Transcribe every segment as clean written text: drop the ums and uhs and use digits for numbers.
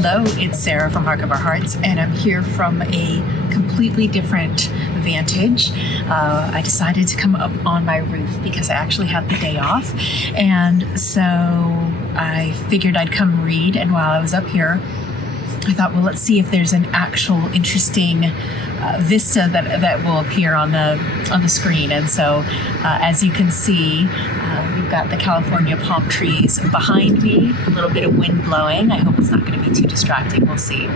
Hello, it's Sarah from Hark of Our Hearts, and I'm here from a completely different vantage. I decided to come up on my roof because I actually have the day off, and so I figured I'd come read. And while I was up here, I thought, well, let's see if there's an actual interesting vista that will appear on the screen. And so, as you can see, we've got the California palm trees behind me, a little bit of wind blowing. I hope it's not going to be too distracting. We'll see.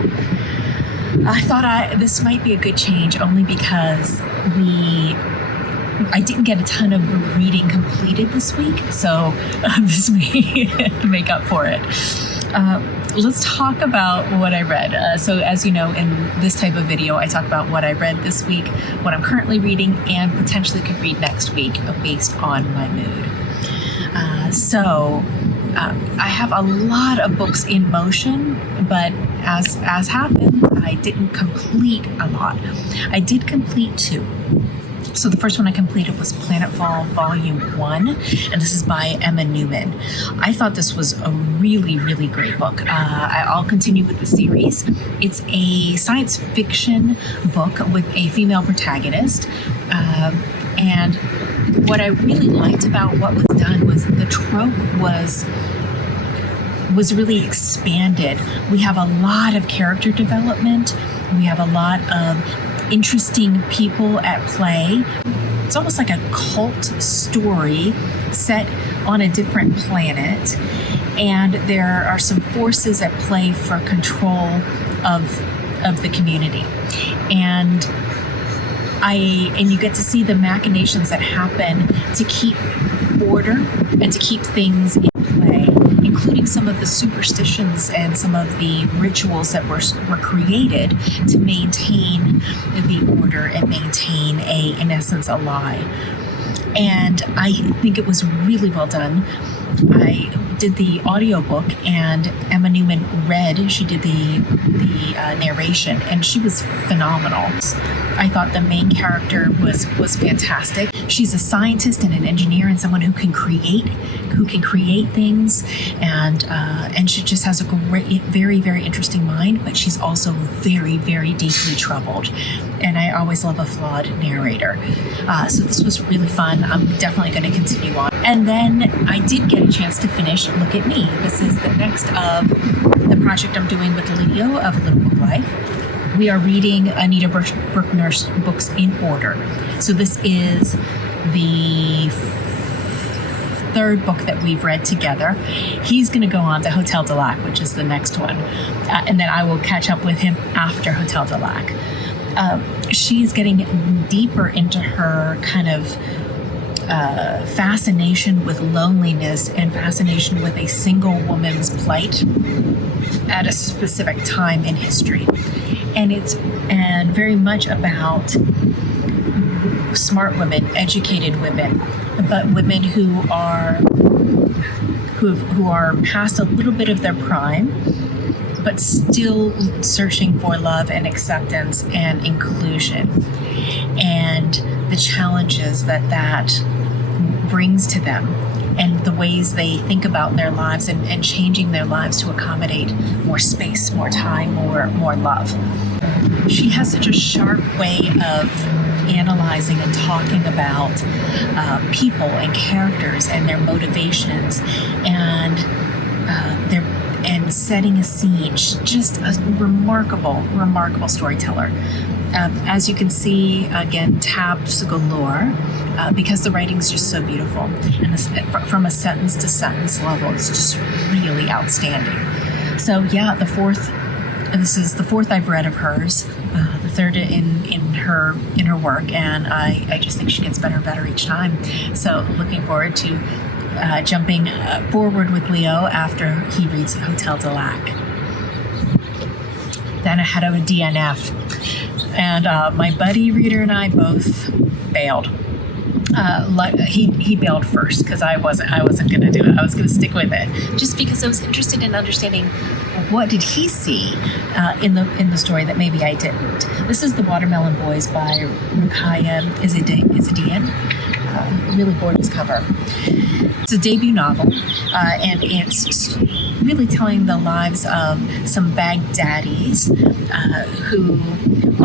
I thought this might be a good change only because I didn't get a ton of reading completed this week, so this may make up for it. Let's talk about what I read. So as you know, in this type of video, I talk about what I read this week, what I'm currently reading, and potentially could read next week based on my mood. I have a lot of books in motion, but as happened, I didn't complete a lot. I did complete 2. So the first one I completed was Planetfall Volume 1, and this is by Emma Newman. I thought this was a really, really great book. I'll continue with the series. It's a science fiction book with a female protagonist, and what I really liked about what was done was the trope was really expanded. We have a lot of character development. We have a lot of interesting people at play. It's almost like a cult story set on a different planet, and there are some forces at play for control of the community. And you get to see the machinations that happen to keep order and to keep things in play, including some of the superstitions and some of the rituals that were created to maintain the order and maintain in essence, a lie. And I think it was really well done. I did the audiobook, and Emma Newman read. She did the narration, and she was phenomenal. I thought the main character was fantastic. She's a scientist and an engineer and someone who can create things, and she just has a great, very, very interesting mind. But she's also very, very deeply troubled. And I always love a flawed narrator. So this was really fun. I'm definitely going to continue on. And then I did get a chance to finish Look at Me. This is the next of the project I'm doing with Leo of A Little Book Life. We are reading Anita Brookner's books in order. So this is the 3rd book that we've read together. He's going to go on to Hotel du Lac, which is the next one. And then I will catch up with him after Hotel du Lac. She's getting deeper into her kind of fascination with loneliness and fascination with a single woman's plight at a specific time in history. And it's very much about smart women, educated women, but women who are past a little bit of their prime, but still searching for love and acceptance and inclusion, and the challenges that brings to them, and the ways they think about their lives and changing their lives to accommodate more space, more time, more love. She has such a sharp way of analyzing and talking about people and characters and their motivations and setting a scene. She's just a remarkable storyteller. As you can see, again, tabs galore, because the writing's just so beautiful. And from a sentence to sentence level, it's just really outstanding. So yeah, this is the 4th I've read of hers, the 3rd in her work, and I just think she gets better and better each time. So looking forward to jumping forward with Leo after he reads Hotel du Lac. Then I had a DNF, and my buddy reader and I both bailed. He bailed first because I wasn't going to do it. I was going to stick with it just because I was interested in understanding what did he see in the story that maybe I didn't. This is The Watermelon Boys by Ruqaya Izzidien. Really gorgeous cover. It's a debut novel, and it's really telling the lives of some Baghdadis who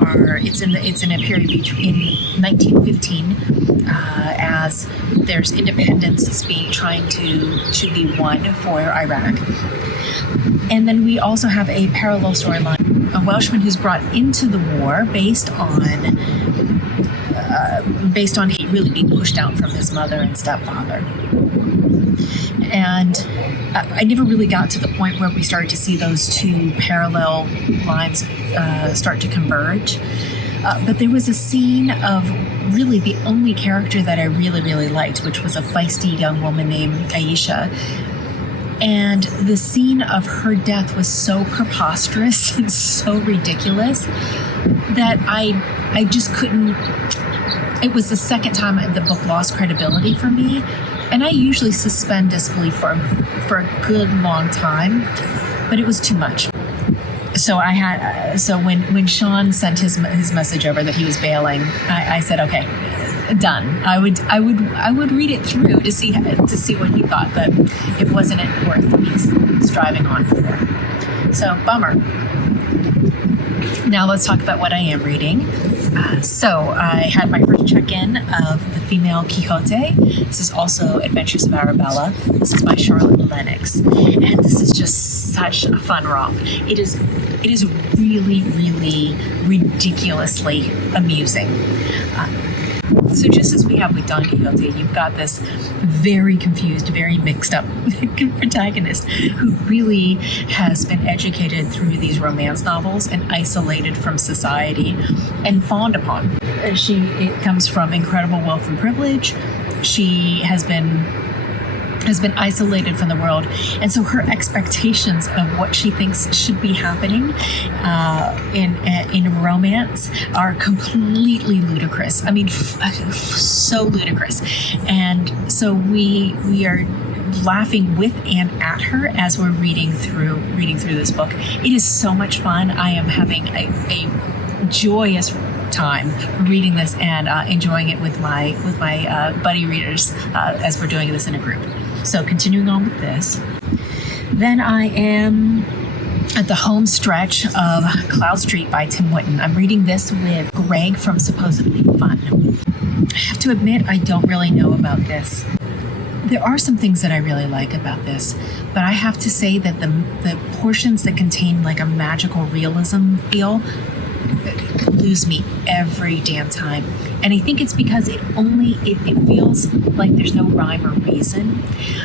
are. It's in a period between 1915 as there's independence is trying to be won for Iraq, and then we also have a parallel storyline: a Welshman who's brought into the war based on he really being pushed out from his mother and stepfather. And I never really got to the point where we started to see those two parallel lines start to converge. But there was a scene of really the only character that I really, really liked, which was a feisty young woman named Aisha. And the scene of her death was so preposterous and so ridiculous that I just couldn't. It was the second time the book lost credibility for me, and I usually suspend disbelief for a good long time, but it was too much. So when Sean sent his message over that he was bailing, I said, okay, done. I would read it through to see what he thought, but it wasn't worth me striving on for. So bummer. Now let's talk about what I am reading. So I had my first check-in of the Female Quixote. This is also Adventures of Arrabella. This is by Charlotte Lennox, and this is just such a fun romp. It is really, really ridiculously amusing. So just as we have with Don Quixote, you've got this very confused, very mixed up protagonist who really has been educated through these romance novels and isolated from society and fawned upon. It comes from incredible wealth and privilege. She has been isolated from the world, and so her expectations of what she thinks should be happening in romance are completely ludicrous. I mean, so ludicrous. And so we are laughing with and at her as we're reading through this book. It is so much fun. I am having a joyous time reading this and enjoying it with my buddy readers as we're doing this in a group. So continuing on with this, then I am at the home stretch of Cloudstreet by Tim Winton. I'm reading this with Greg from Supposedly Fun. I have to admit, I don't really know about this. There are some things that I really like about this, but I have to say that the portions that contain like a magical realism feel lose me every damn time. And I think it's because it feels like there's no rhyme or reason.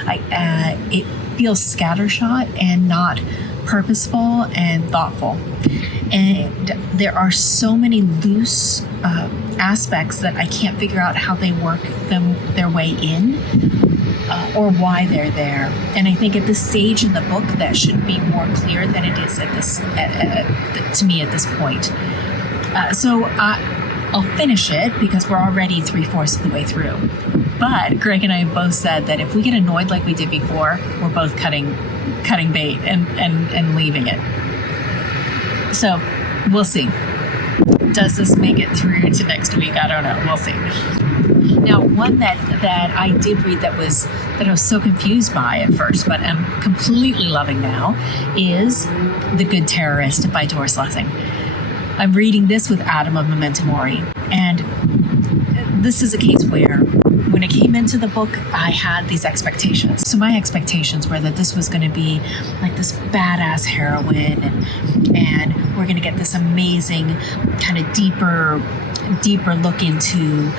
It feels scattershot and not purposeful and thoughtful. And there are so many loose aspects that I can't figure out how they work their way in or why they're there. And I think at this stage in the book, that should be more clear than it is to me at this point. So I'll finish it because we're already 3/4 of the way through. But Greg and I both said that if we get annoyed like we did before, we're both cutting bait and leaving it. So we'll see. Does this make it through to next week? I don't know. We'll see. Now, one that I did read that I was so confused by at first, but I'm completely loving now, is The Good Terrorist by Doris Lessing. I'm reading this with Adam of Memento Mori, and this is a case where when I came into the book, I had these expectations. So my expectations were that this was going to be like this badass heroine, and we're going to get this amazing kind of deeper look into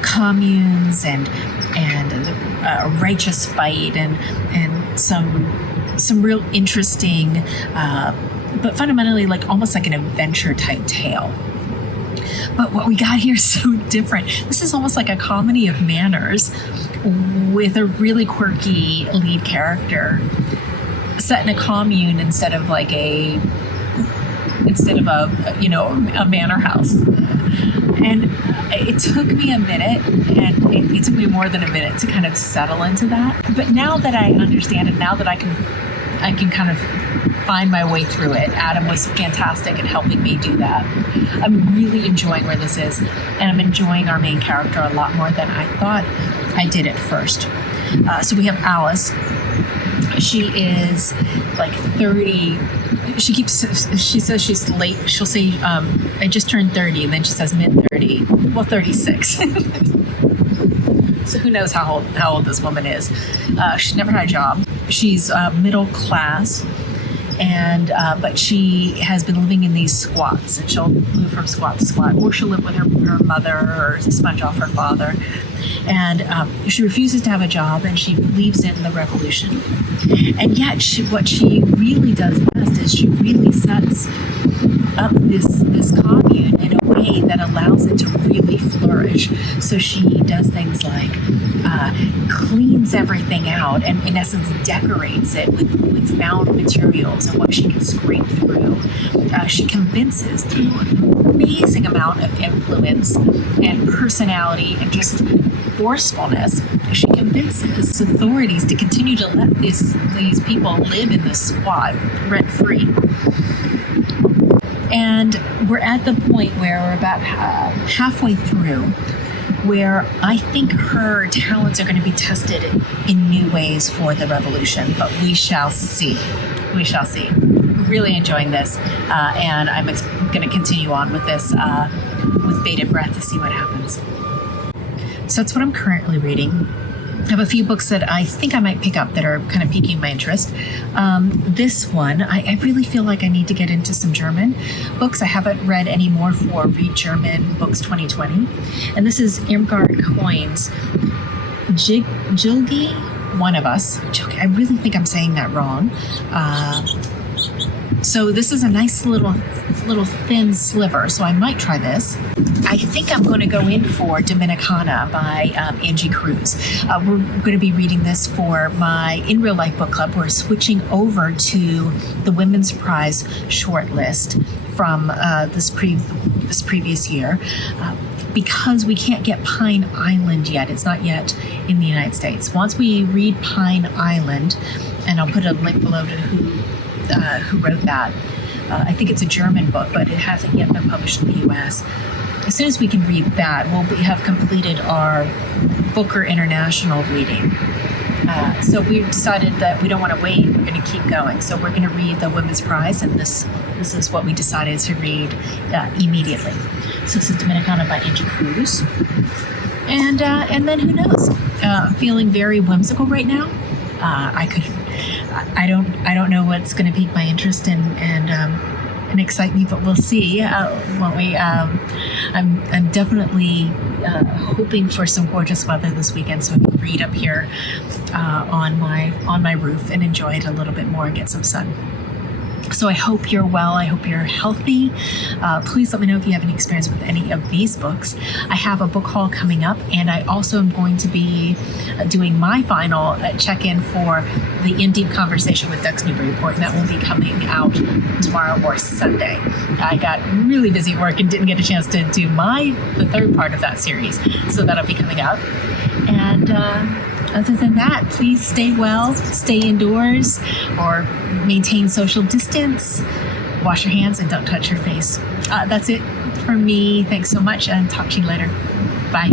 communes and a righteous fight and some real interesting, but fundamentally like almost like an adventure type tale. But what we got here is so different. This is almost like a comedy of manners with a really quirky lead character set in a commune instead of a manor house. And it took me a minute, and it took me more than a minute to kind of settle into that. But now that I understand it, now that I can kind of find my way through it. Adam was fantastic at helping me do that. I'm really enjoying where this is, and I'm enjoying our main character a lot more than I thought I did at first. So we have Alice. She is like 30. She says she's late. She'll say, I just turned 30, and then she says mid-30. Well, 36. So who knows how old this woman is. She's never had a job. She's middle class, and but she has been living in these squats, and she'll move from squat to squat, or she'll live with her mother or sponge off her father. And she refuses to have a job, and she believes in the revolution. And yet what she really does best is she really sets up this commune in a way that allows it to really flourish. So she does things like cleans everything out and in essence decorates it with found materials and what she can scrape through. She convinces through an amazing amount of influence and personality and just forcefulness. She convinces authorities to continue to let these people live in this squat rent-free. And we're at the point where we're about halfway through, where I think her talents are going to be tested in new ways for the revolution, but we shall see. We shall see. Really enjoying this, and I'm going to continue on with this with bated breath to see what happens. So that's what I'm currently reading. I have a few books that I think I might pick up that are kind of piquing my interest. This one, I really feel like I need to get into some German books. I haven't read any more for Read German Books 2020. And this is Irmgard Keun's Gilgi, One of Us. Gilgi, I really think I'm saying that wrong. So this is a nice little thin sliver, so I might try this. I think I'm going to go in for Dominicana by Angie Cruz. We're going to be reading this for my In Real Life book club. We're switching over to the Women's Prize shortlist from this previous year. Because we can't get Pine Island yet. It's not yet in the United States. Once we read Pine Island, and I'll put a link below to who wrote that. I think it's a German book, but it hasn't yet been published in the U.S. As soon as we can read that, we'll have completed our Booker International reading. So we decided that we don't want to wait. We're going to keep going. So we're going to read the Women's Prize, and this is what we decided to read immediately. So this is Dominicana by Angie Cruz. And then who knows? I'm feeling very whimsical right now. I don't know what's going to pique my interest and excite me, but we'll see, won't we? I'm definitely hoping for some gorgeous weather this weekend, so I can read up here on my roof and enjoy it a little bit more and get some sun. So I hope you're well. I hope you're healthy. Please let me know if you have any experience with any of these books. I have a book haul coming up, and I also am going to be doing my final check-in for the In-Deep Conversation with Ducks Newburyport, and that will be coming out tomorrow or Sunday. I got really busy at work and didn't get a chance to do the third part of that series, so that'll be coming out. And other than that, please stay well, stay indoors, or maintain social distance, wash your hands, and don't touch your face. That's it for me. Thanks so much, and talk to you later. Bye.